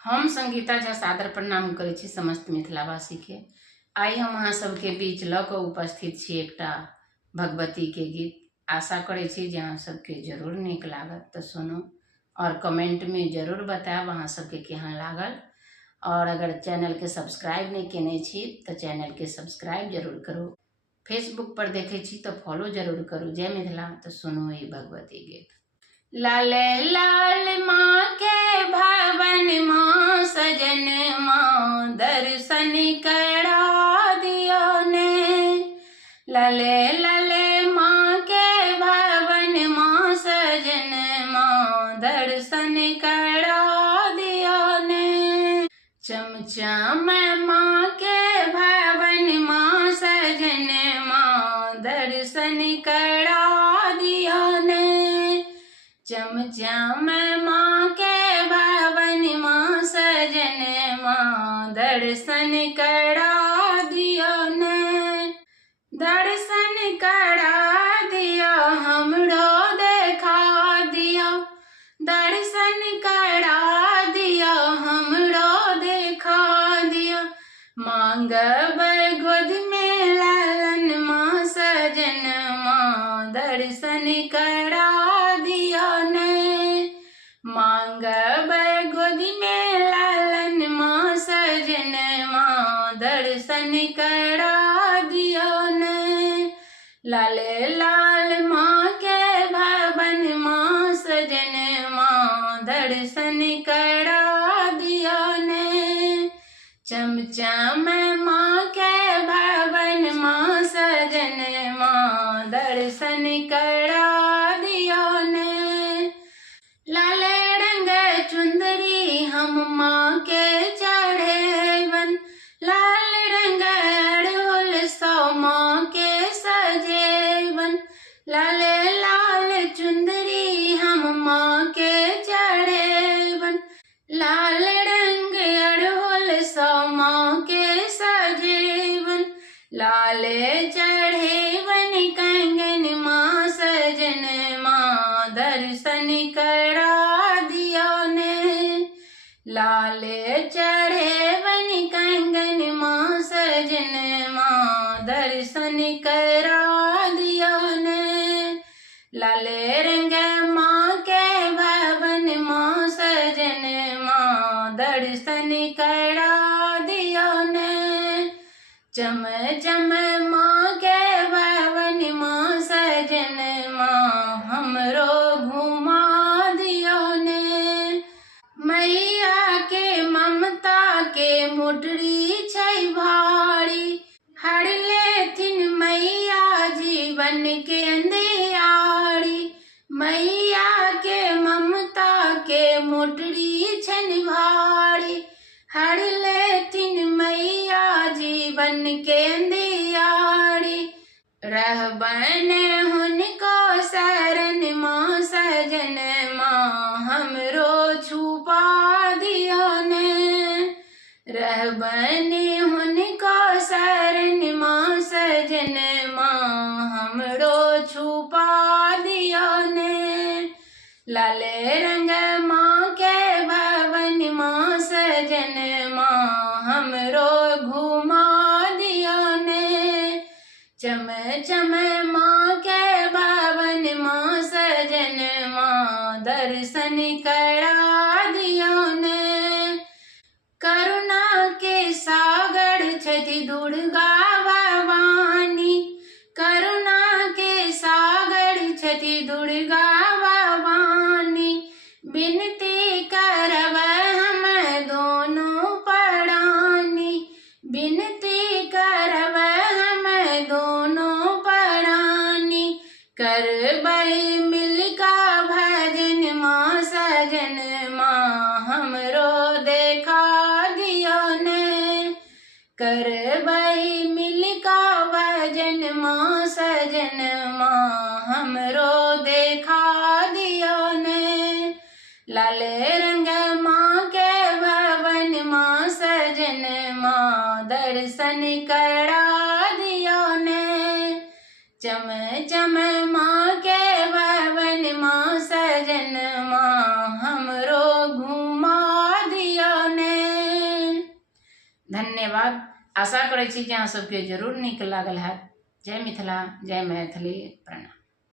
हम संगीता झा सादर प्रणाम करै छी समस्त मिथिलावासी के। आइ हम अहाँ सबके बीच लऽ कऽ उपस्थित छी एकटा भगवती के गीत। आशा करै छी जे अहाँ सबके जरूर नीक लागत, तऽ सुनू और कमेंट में जरूर बतायब अहाँ सबके केहन लागल। और अगर चैनल के सब्सक्राइब नहीं केने छी तऽ चैनल के सब्सक्राइब जरूर करू। फेसबुक पर देखे छी तो फॉलो जरूर करू। जय मिथिला। तो सुनू ई भगवती गीत। लाल लाल माँ के भवन माँ सजन माँ दर्शन करा दियो ने। लले लले माँ के भवन माँ सजन माँ दर्शन करा दियो ने। चमचम माँ के भवन माँ सजन माँ दर्शन करा दियो ने। चमचम माँ के भवन माँ सजन माँ दर्शन करा दियो ने। दर्शन करा दियो हमरो देखा दियो। दर्शन करा दियो हमरो देखा दियो। मांगब गोद में लालन माँ सजन माँ दर्शन करा दियो ने। मांगब गोद में लालन माँ सजन माँ दर्शन करा दियो ने। लाले लाल माँ के भवन माँ सजन माँ दर्शन करा दियो ने। चमचम माँ के भवन माँ सजन माँ दर्शन करा दियो ने। लाल रंग चुंदरी हम माँ के चढ़ेवन। लाल रंग अड़हुल सौ माँ के सजेवन। लाल लाल चुंदरी हम माँ के चढ़ेवन। लाल रंग अड़हुल सौ माँ के सजेवन। लाले चढ़ेवन कंगन माँ सजन माँ दर्शन करा दियो ने। लाले चढ़ेवन कंगन माँ सजन माँ दर्शन करा दियो ने। लाले रंग माँ के भवन माँ सजन माँ दर्शन करा दियो ने। चम चम माँ के भवन माँ सजन माँ हमरो घुमा दियो ने। मैया के ममता के मुटरी छै भारी। हर लेथिन मैया जीवन के अंधियारी। मैया के ममता के मुटरी छन भारी। हर लेथिन मैया जीवन के अंधियारी। रहबन हुनको शरण माँ सजन माँ हमरो छुपा दियो ने। रहबन हुनको शरण माँ सजन माँ हमरो छुपा दियो ने। लाले रंग माँ के भवन माँ सजन माँ हमरो घुमा दियो ने। चम चम माँ के भवन माँ सजन माँ दर्शन करा दियो ने। करुणा के सागर छथि दुर्गा भवानी। करुणा के सागर छथि दुर्गा भवानी। विनती करब हम दोनों प्राणी। विनती करब हम दोनों प्राणी। करबै मिलका भजन माँ सजन माँ हमरो देखा दियो ने। करबै मिलका भजन माँ सजन माँ हमरो देखा दियो ने। लाले रंग माँ के भवन माँ सजन माँ दर्शन करा दियो ने। चम चम माँ के भवन माँ सजन माँ हमरो घुमा दियो ने। धन्यवाद। आशा करै छी जे अहाँ सबके जरूर नीक लागल हैत। जय मिथिला, जय मैथिली, प्रणाम।